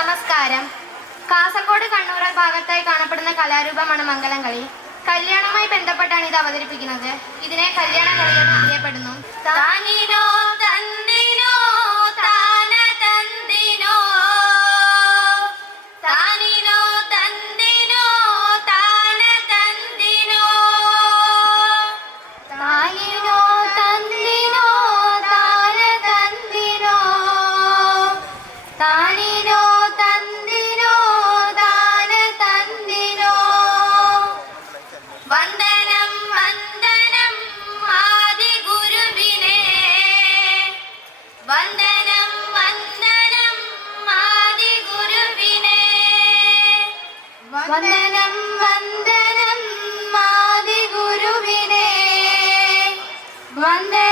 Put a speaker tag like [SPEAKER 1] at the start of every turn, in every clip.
[SPEAKER 1] നമസ്കാരം. കാസർഗോഡ് കണ്ണൂർ ഭാഗത്തായി കാണപ്പെടുന്ന കലാരൂപമാണ് മംഗലം കളി കല്യാണവുമായി ബന്ധപ്പെട്ടാണ് ഇത് അവതരിപ്പിക്കുന്നത്. ഇതിനെ കല്യാണം കളി എന്ന് അറിയപ്പെടുന്നു. വന്ദനം മാതിഗുരുവിനെ. വന്ദനം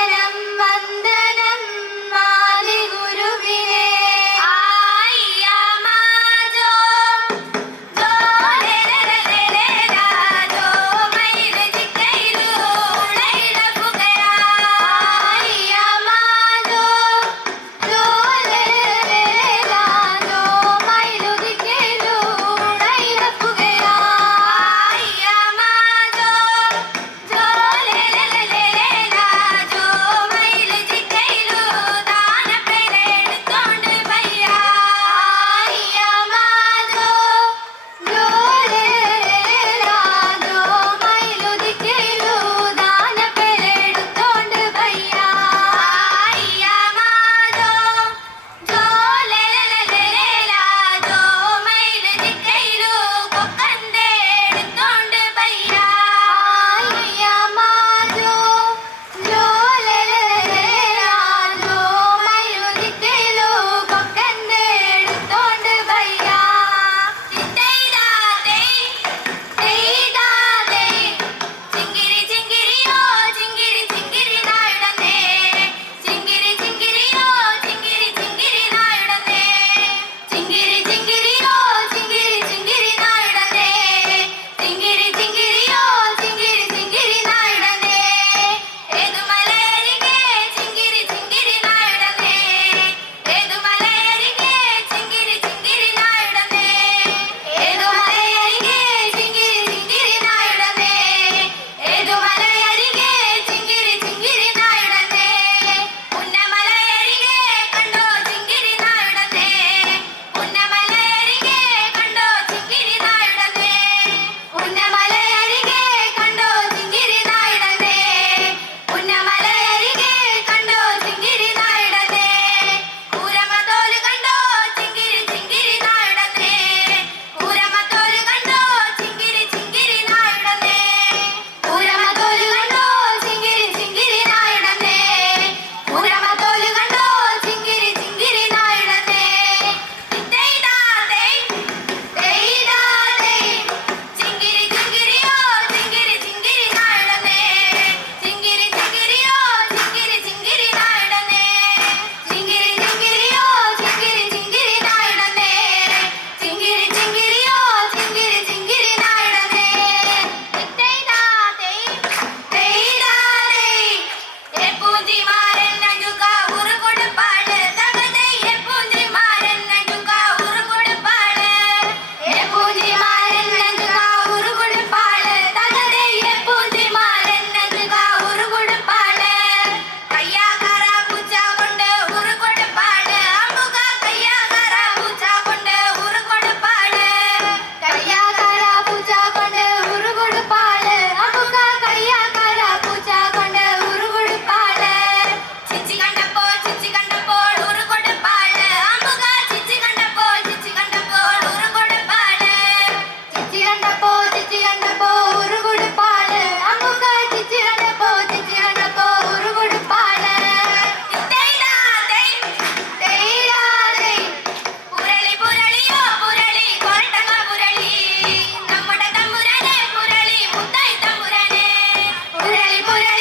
[SPEAKER 1] por.